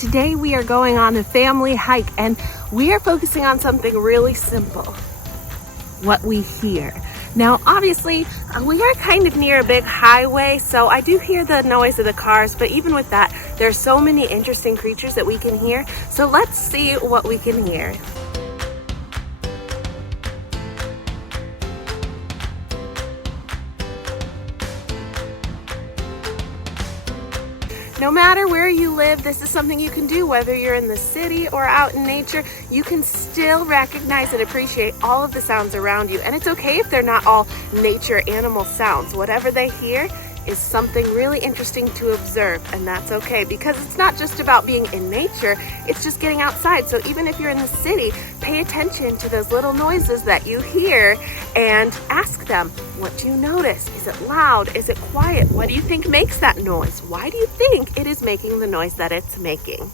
Today we are going on a family hike and we are focusing on something really simple, what we hear. Now obviously we are kind of near a big highway, so I do hear the noise of the cars, but even with that, there are so many interesting creatures that we can hear. So let's see what we can hear. No matter where you live, this is something you can do, whether you're in the city or out in nature. You can still recognize and appreciate all of the sounds around you. And it's okay if they're not all nature animal sounds. Whatever they hear is something really interesting to observe, and that's okay, because it's not just about being in nature, it's just getting outside. So even if you're in the city, pay attention to those little noises that you hear and ask them, what do you notice? Is it loud? Is it quiet? What do you think makes that noise? Why do you think it is making the noise that it's making?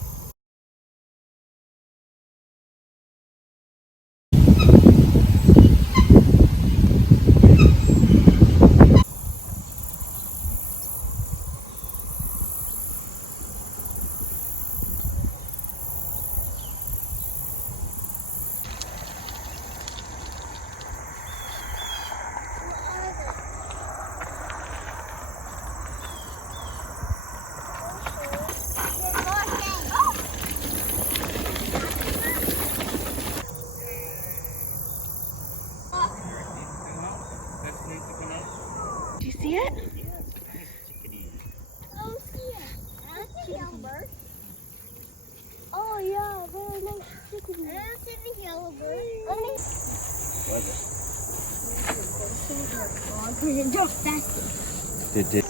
Do you see it? Oh, see it. That's a yellow bird. Oh, yeah, very nice chicken. That's a yellow bird. Let me. Jump faster.